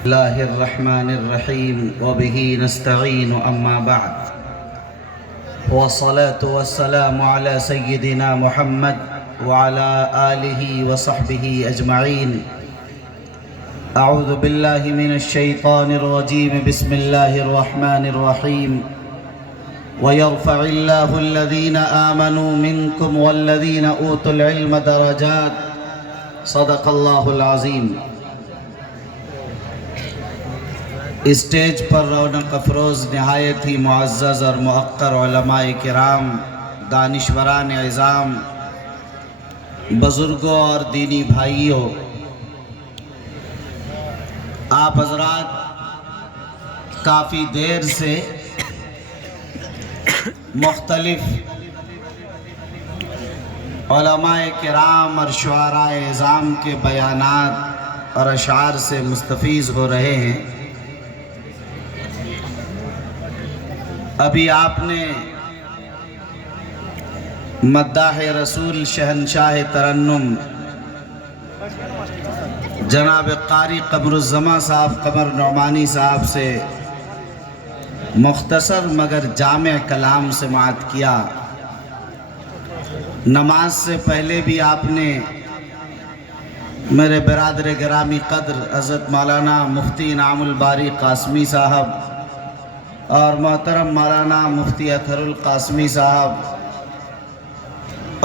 الله الرحمن الرحيم وبه نستعين أما بعد والصلاة والسلام على سيدنا محمد وعلى آله وصحبه أجمعين أعوذ بالله من الشيطان الرجيم بسم الله الرحمن الرحيم ويرفع الله الذين آمنوا منكم والذين أوتوا العلم درجات صدق الله العظيم۔ اسٹیج پر رونق افروز نہایت ہی معزز اور موقر علماء کرام، دانشوران عظام، بزرگوں اور دینی بھائیوں، آپ حضرات کافی دیر سے مختلف علماء کرام اور شعراء عظام کے بیانات اور اشعار سے مستفیض ہو رہے ہیں۔ ابھی آپ نے مداح رسول شہنشاہ ترنم جناب قاری قمر الزماں صاحب قمر نعمانی صاحب سے مختصر مگر جامع کلام سماعت کیا۔ نماز سے پہلے بھی آپ نے میرے برادر گرامی قدر حضرت مولانا مفتی انعام الباری قاسمی صاحب اور محترم مولانا مفتی اطہر القاسمی صاحب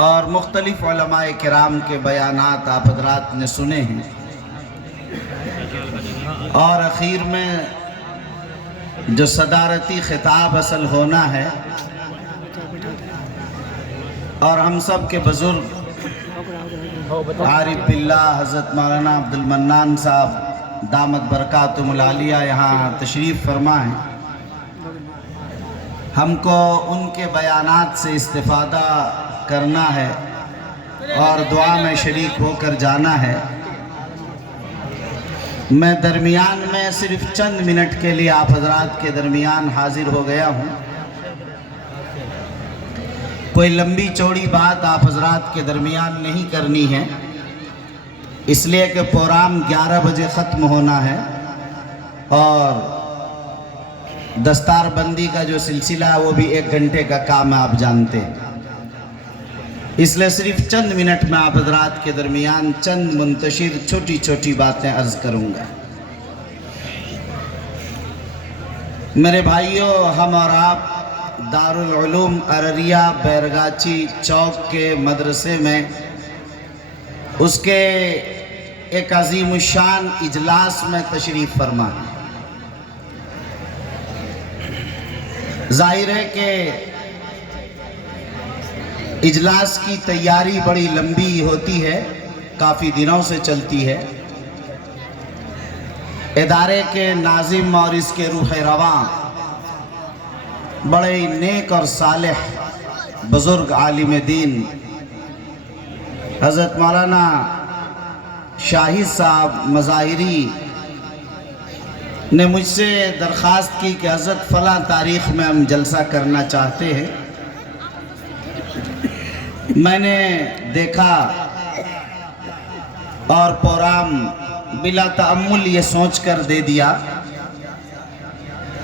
اور مختلف علماء کرام کے بیانات آپ حضرات نے سنے ہیں، اور اخیر میں جو صدارتی خطاب اصل ہونا ہے اور ہم سب کے بزرگ عارف باللہ حضرت مولانا عبد المنان صاحب دامت برکاتہم العالیہ یہاں تشریف فرما ہیں، ہم کو ان کے بیانات سے استفادہ کرنا ہے اور دعا میں شریک ہو کر جانا ہے۔ میں درمیان میں صرف چند منٹ کے لیے آپ حضرات کے درمیان حاضر ہو گیا ہوں۔ کوئی لمبی چوڑی بات آپ حضرات کے درمیان نہیں کرنی ہے، اس لیے کہ پروگرام 11 بجے ختم ہونا ہے اور دستار بندی کا جو سلسلہ ہے وہ بھی 1 گھنٹے کا کام ہے، آپ جانتے ہیں۔ اس لیے صرف چند منٹ میں آپ حضرات کے درمیان چند منتشر چھوٹی چھوٹی باتیں عرض کروں گا۔ میرے بھائیوں، ہم اور آپ دارالعلوم ارریہ بیرگاچی چوک کے مدرسے میں اس کے ایک عظیم الشان اجلاس میں تشریف فرما ہیں۔ ظاہر ہے کہ اجلاس کی تیاری بڑی لمبی ہوتی ہے، کافی دنوں سے چلتی ہے۔ ادارے کے ناظم اور اس کے روح رواں بڑے نیک اور صالح بزرگ عالم دین حضرت مولانا شاہد صاحب مظاہری نے مجھ سے درخواست کی کہ حضرت فلاں تاریخ میں ہم جلسہ کرنا چاہتے ہیں۔ میں نے دیکھا اور پروگرام بلا تأمل یہ سوچ کر دے دیا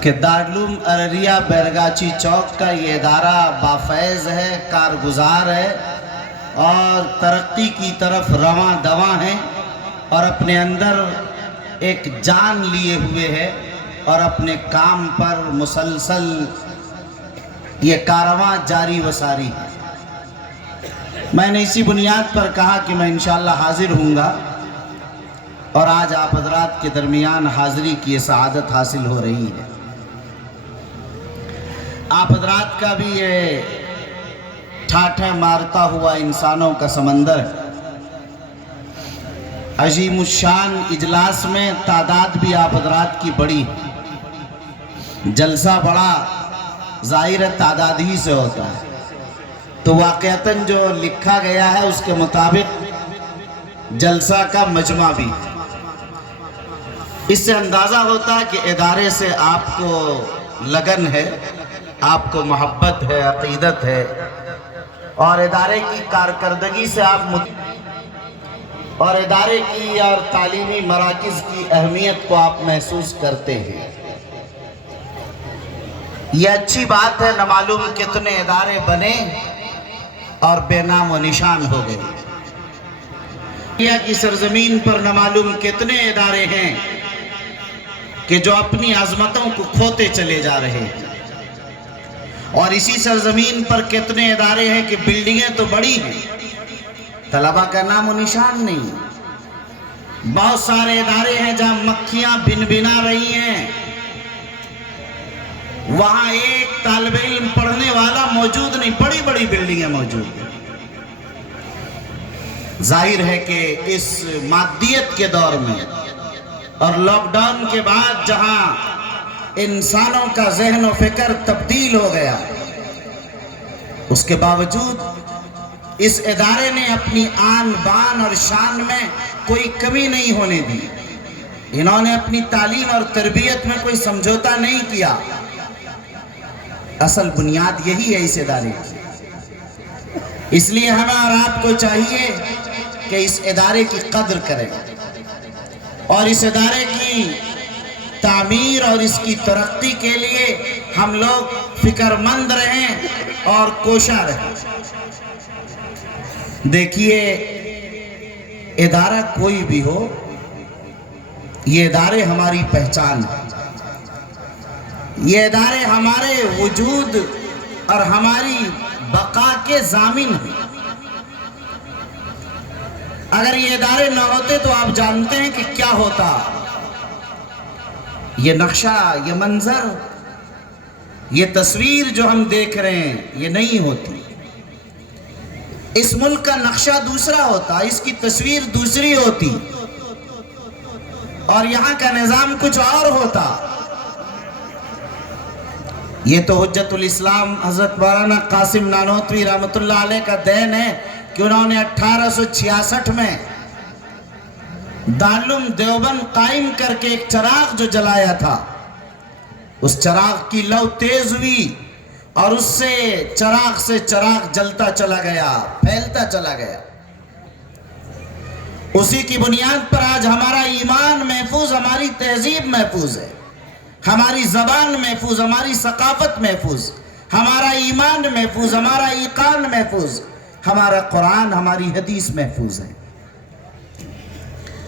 کہ دارالعلوم ارریہ بیرگاچی چوک کا یہ ادارہ بافیض ہے، کارگزار ہے اور ترقی کی طرف رواں دواں ہے اور اپنے اندر ایک جان لیے ہوئے ہے اور اپنے کام پر مسلسل یہ کارواں جاری و ساری ہے۔ میں نے اسی بنیاد پر کہا کہ میں انشاءاللہ حاضر ہوں گا، اور آج آپ حضرات کے درمیان حاضری کی یہ سعادت حاصل ہو رہی ہے۔ آپ حضرات کا بھی یہ ٹھاٹھے مارتا ہوا انسانوں کا سمندر ہے۔ عظیم الشان اجلاس میں تعداد بھی آپ حضرات کی بڑی ہے، جلسہ بڑا ظاہر تعداد ہی سے ہوتا ہے، تو واقعتاً جو لکھا گیا ہے اس کے مطابق جلسہ کا مجمع بھی۔ اس سے اندازہ ہوتا ہے کہ ادارے سے آپ کو لگن ہے، آپ کو محبت ہے، عقیدت ہے، اور ادارے کی کارکردگی سے آپ اور ادارے کی اور تعلیمی مراکز کی اہمیت کو آپ محسوس کرتے ہیں۔ یہ اچھی بات ہے، نہ معلوم کتنے ادارے بنے اور بے نام و نشان ہو گئے۔ انڈیا کی سرزمین پر نہ معلوم کتنے ادارے ہیں کہ جو اپنی عظمتوں کو کھوتے چلے جا رہے ہیں، اور اسی سرزمین پر کتنے ادارے ہیں کہ بلڈنگیں تو بڑی ہیں، طلبہ کا نام و نشان نہیں۔ بہت سارے ادارے ہیں جہاں مکھیاں بن بنا رہی ہیں، وہاں ایک طالب علم پڑھنے والا موجود نہیں، بڑی بڑی بلڈنگیں موجود ہیں۔ ظاہر ہے کہ اس مادیت کے دور میں اور لاک ڈاؤن کے بعد جہاں انسانوں کا ذہن و فکر تبدیل ہو گیا، اس کے باوجود اس ادارے نے اپنی آن بان اور شان میں کوئی کمی نہیں ہونے دی۔ انہوں نے اپنی تعلیم اور تربیت میں کوئی سمجھوتا نہیں کیا۔ اصل بنیاد یہی ہے اس ادارے کی۔ اس لیے ہمیں اور آپ کو چاہیے کہ اس ادارے کی قدر کریں اور اس ادارے کی تعمیر اور اس کی ترقی کے لیے ہم لوگ فکر مند رہیں اور کوشاں رہیں۔ دیکھیے، ادارہ کوئی بھی ہو، یہ ادارے ہماری پہچان ہے، یہ ادارے ہمارے وجود اور ہماری بقا کے ضامن ہیں۔ اگر یہ ادارے نہ ہوتے تو آپ جانتے ہیں کہ کیا ہوتا۔ یہ نقشہ، یہ منظر، یہ تصویر جو ہم دیکھ رہے ہیں یہ نہیں ہوتی۔ اس ملک کا نقشہ دوسرا ہوتا، اس کی تصویر دوسری ہوتی، اور یہاں کا نظام کچھ اور ہوتا۔ یہ تو حجت الاسلام حضرت مولانا قاسم نانوتوی رحمۃ اللہ علیہ کا دین ہے کہ انہوں نے 1866 میں دارالعلوم دیوبند قائم کر کے ایک چراغ جو جلایا تھا، اس چراغ کی لو تیز ہوئی اور اس سے چراغ جلتا چلا گیا، پھیلتا چلا گیا۔ اسی کی بنیاد پر آج ہمارا ایمان محفوظ، ہماری تہذیب محفوظ ہے، ہماری زبان محفوظ، ہماری ثقافت محفوظ، ہمارا ایمان محفوظ، ہمارا ایقان محفوظ، ہمارا قرآن، ہماری حدیث محفوظ ہے۔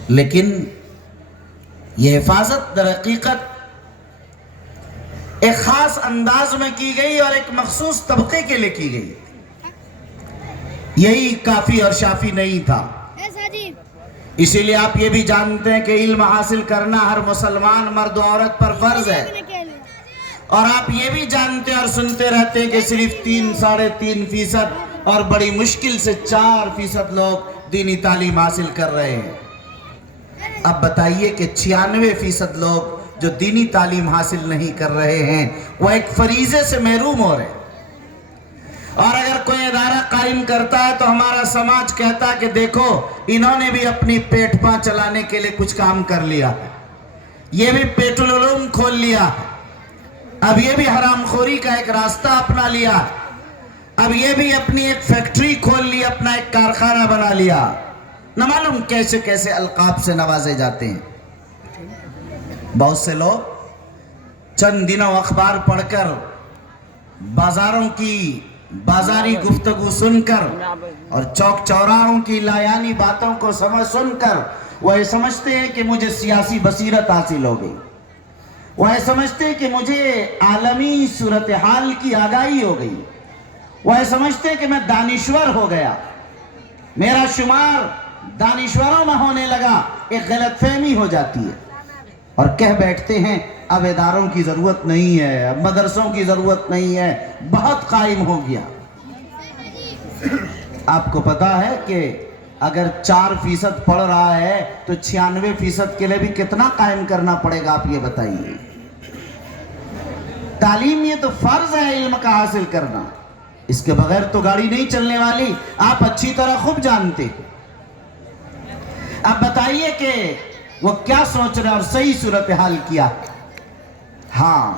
لیکن یہ حفاظت در حقیقت ایک خاص انداز میں کی گئی اور ایک مخصوص طبقے کے لیے کی گئی۔ یہی کافی اور شافی نہیں تھا۔ اسی لیے آپ یہ بھی جانتے ہیں کہ علم حاصل کرنا ہر مسلمان مرد و عورت پر فرض ہے، اور آپ یہ بھی جانتے اور سنتے رہتے ہیں کہ صرف 3-3.5% اور بڑی مشکل سے 4% لوگ دینی تعلیم حاصل کر رہے ہیں۔ اب بتائیے کہ 96% لوگ جو دینی تعلیم حاصل نہیں کر رہے ہیں وہ ایک فریضے سے محروم ہو رہے ہیں۔ اور اگر کوئی ادارہ قائم کرتا ہے تو ہمارا سماج کہتا ہے کہ دیکھو انہوں نے بھی اپنی پیٹ پاں چلانے کے لیے کچھ کام کر لیا، یہ بھی بیت العلوم کھول لیا، اب یہ بھی حرام خوری کا ایک راستہ اپنا لیا، اب یہ بھی اپنی ایک فیکٹری کھول لی، اپنا ایک کارخانہ بنا لیا۔ نہ معلوم کیسے کیسے القاب سے نوازے جاتے ہیں۔ بہت سے لوگ چند دنوں اخبار پڑھ کر، بازاروں کی بازاری گفتگو سن کر اور چوک چوراہوں کی لایانی باتوں کو سن کر وہ یہ سمجھتے ہیں کہ مجھے سیاسی بصیرت حاصل ہو گئی، وہ یہ سمجھتے ہیں کہ مجھے عالمی صورتحال کی آگاہی ہو گئی، وہ یہ سمجھتے ہیں کہ میں دانشور ہو گیا، میرا شمار دانشوروں میں ہونے لگا۔ ایک غلط فہمی ہو جاتی ہے اور کہہ بیٹھتے ہیں اب اداروں کی ضرورت نہیں ہے، اب مدرسوں کی ضرورت نہیں ہے، بہت قائم ہو گیا۔ آپ کو پتا ہے کہ اگر 4% پڑھ رہا ہے تو 96% کے لیے بھی کتنا قائم کرنا پڑے گا، آپ یہ بتائیے۔ تعلیم یہ تو فرض ہے علم کا حاصل کرنا، اس کے بغیر تو گاڑی نہیں چلنے والی، آپ اچھی طرح خوب جانتے ہیں۔ اب بتائیے کہ وہ کیا سوچ رہے اور صحیح صورتحال کیا۔ ہاں،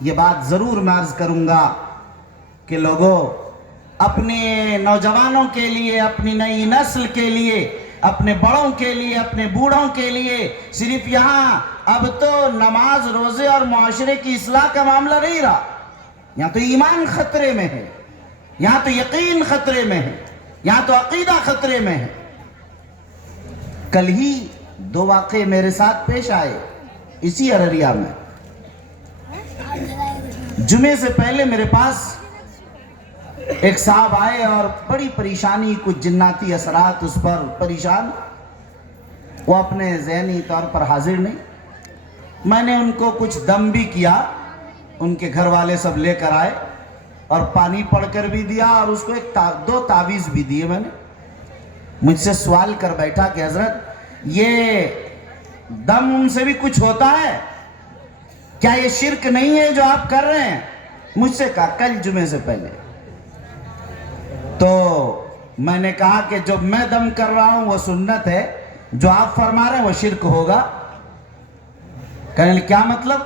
یہ بات ضرور میں عرض کروں گا کہ لوگوں، اپنے نوجوانوں کے لیے، اپنی نئی نسل کے لیے اپنے بڑوں کے لیے، اپنے بوڑھوں کے لیے. صرف یہاں اب تو نماز، روزے اور معاشرے کی اصلاح کا معاملہ نہیں رہا. یہاں تو ایمان خطرے میں ہے، یہاں تو یقین خطرے میں ہے، یہاں تو عقیدہ خطرے میں ہے. کل ہی 2 واقعے میرے ساتھ پیش آئے اسی ارریا میں. جمعے سے پہلے میرے پاس ایک صاحب آئے اور بڑی پریشانی، کچھ جناتی اثرات اس پر پریشان. وہ اپنے ذہنی طور پر حاضر نہیں. میں نے ان کو کچھ دم بھی کیا، ان کے گھر والے سب لے کر آئے اور پانی پڑھ کر بھی دیا اور اس کو 2 تعویذ بھی دیے. میں نے مجھ سے سوال کر بیٹھا کہ حضرت یہ دم ان سے بھی کچھ ہوتا ہے کیا؟ یہ شرک نہیں ہے جو آپ کر رہے ہیں؟ مجھ سے کہا کل جمعے سے پہلے. تو میں نے کہا کہ جو میں دم کر رہا ہوں وہ سنت ہے، جو آپ فرما رہے ہیں وہ شرک ہوگا. کہنے لگے کیا مطلب؟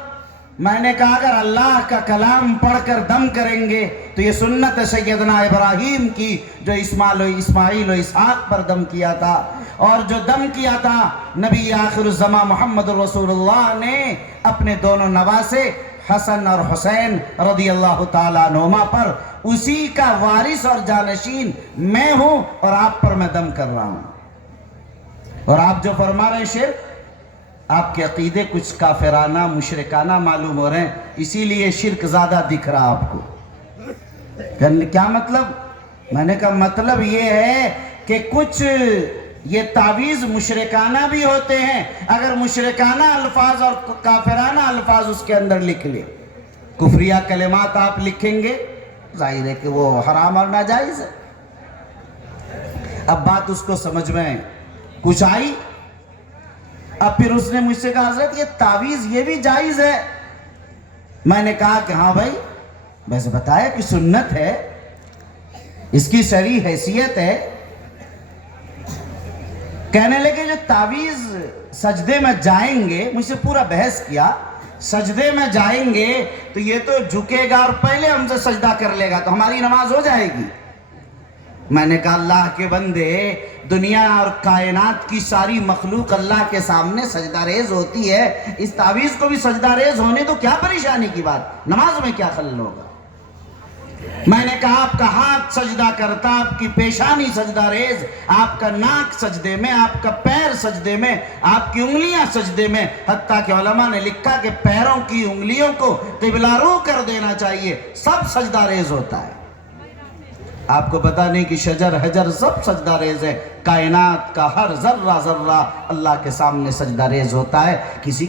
میں نے کہا اگر اللہ کا کلام پڑھ کر دم کریں گے تو یہ سنت ہے سیدنا ابراہیم کی، جو اسماعیل و اسحاق پر دم کیا تھا، اور جو دم کیا تھا نبی آخر الزمان محمد رسول اللہ نے اپنے دونوں نواسے حسن اور حسین رضی اللہ تعالیٰ عنہما پر. اسی کا وارث اور جانشین میں ہوں اور آپ پر میں دم کر رہا ہوں. اور آپ جو فرما رہے ہیں شرک، آپ کے عقیدے کچھ کافرانہ مشرکانہ معلوم ہو رہے ہیں، اسی لیے شرک زیادہ دکھ رہا آپ کو. کیا مطلب؟ میں نے کہا مطلب یہ ہے کہ کچھ یہ تعویذ مشرکانہ بھی ہوتے ہیں. اگر مشرکانہ الفاظ اور کافرانہ الفاظ اس کے اندر لکھ لے، کفریہ کلمات آپ لکھیں گے، ظاہر ہے کہ وہ حرام اور ناجائز ہے. اب بات اس کو سمجھ میں کچھ آئی. اب پھر اس نے مجھ سے کہا حضرت یہ تعویذ یہ بھی جائز ہے؟ میں نے کہا کہ ہاں بھائی، ویسے بتایا کہ سنت ہے، اس کی شرعی حیثیت ہے. کہنے لگے جو تعویذ سجدے میں جائیں گے، مجھ سے پورا بحث کیا، سجدے میں جائیں گے تو یہ تو جھکے گا اور پہلے ہم سے سجدہ کر لے گا تو ہماری نماز ہو جائے گی. میں نے کہا اللہ کے بندے، دنیا اور کائنات کی ساری مخلوق اللہ کے سامنے سجدہ ریز ہوتی ہے، اس تعویذ کو بھی سجدہ ریز ہونے تو کیا پریشانی کی بات، نماز میں کیا خلل ہوگا؟ میں نے کہا آپ کا ہاتھ سجدہ کرتا، آپ کی پیشانی سجدہ ریز، آپ کا ناک سجدے میں، آپ کا پیر سجدے میں، آپ کی انگلیاں سجدے میں، حتیٰ کہ علماء نے لکھا کہ پیروں کی انگلیوں کو قبلہ رو کر دینا چاہیے، سب سجدہ ریز ہوتا ہے. آپ کو پتا نہیں کہ شجر حجر سب سجدہ ریز ہے، کائنات کا ہر ذرہ ذرہ اللہ کے سامنے سجدہ ریز ہوتا ہے. کسی